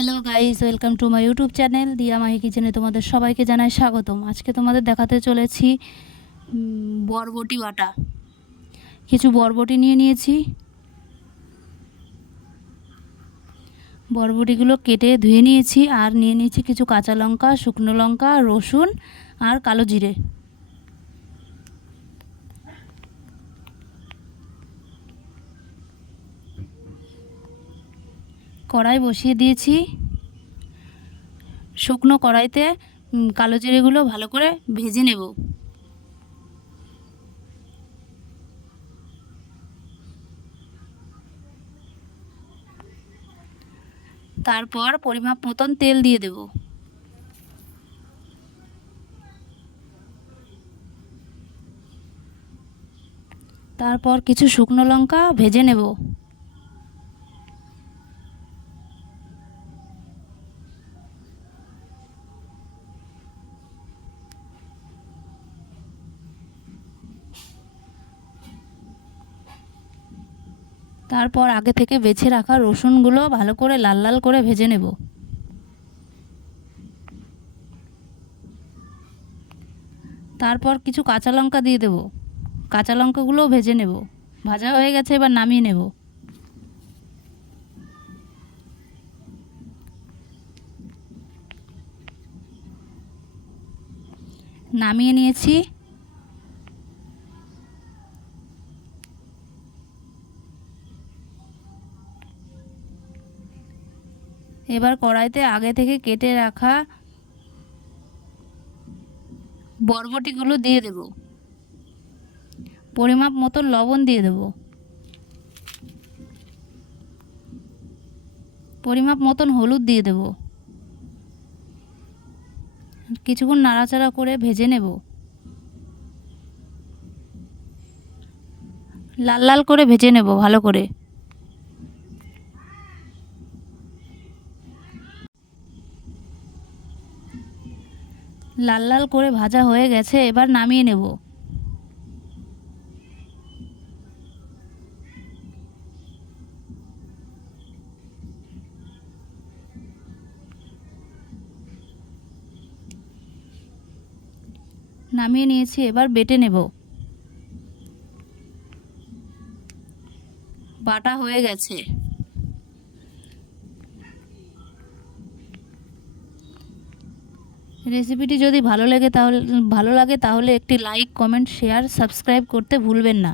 Hello guys welcome to my YouTube channel Diya Mahi কিচেনে তোমাদের সবাইকে জানাই স্বাগতম। আজকে তোমাদের দেখাতে চলেছি বরবটি বাটা। কিছু বরবটি নিয়ে নিয়েছি। বরবটিগুলো কেটে ধুয়ে নিয়েছি, আর নিয়ে নিয়েছি কিছু কাঁচা লঙ্কা, শুকনো লঙ্কা, রসুন, আর কালো জিরে। কড়াই বসিয়ে দিয়েছি। শুকনো কড়াইতে কালো জিরেগুলো ভালো করে ভেজে নেব। তারপর পরিমাপ মতন তেল দিয়ে দেব। তারপর কিছু শুকনো লঙ্কা ভেজে নেব। তারপর আগে থেকে বেছে রাখা রসুনগুলো ভালো করে লাল লাল করে ভেজে নেব। তারপর কিছু কাঁচা লঙ্কা দিয়ে দেব। কাঁচা লঙ্কাগুলোও ভেজে নেব। ভাজা হয়ে গেছে, এবার নামিয়ে নেব। নামিয়ে নিয়েছি। এবার কড়াইতে আগে থেকে কেটে রাখা বরবটিগুলো দিয়ে দেব। পরিমাপ মতো লবণ দিয়ে দেব। পরিমাপ মতন হলুদ দিয়ে দেব। কিছুক্ষণ নাড়াচাড়া করে ভেজে নেব। লাল লাল করে ভেজে নেব ভালো করে। লাল লাল করে ভাজা হয়ে গেছে, এবার নামিয়ে নেব। নামিয়ে নিয়েছি, এবার বেটে নেব। বাটা হয়ে গেছে। রেসিপিটি যদি ভালো লাগে তাহলে, ভালো লাগে তাহলে একটি লাইক কমেন্ট শেয়ার সাবস্ক্রাইব করতে ভুলবেন না।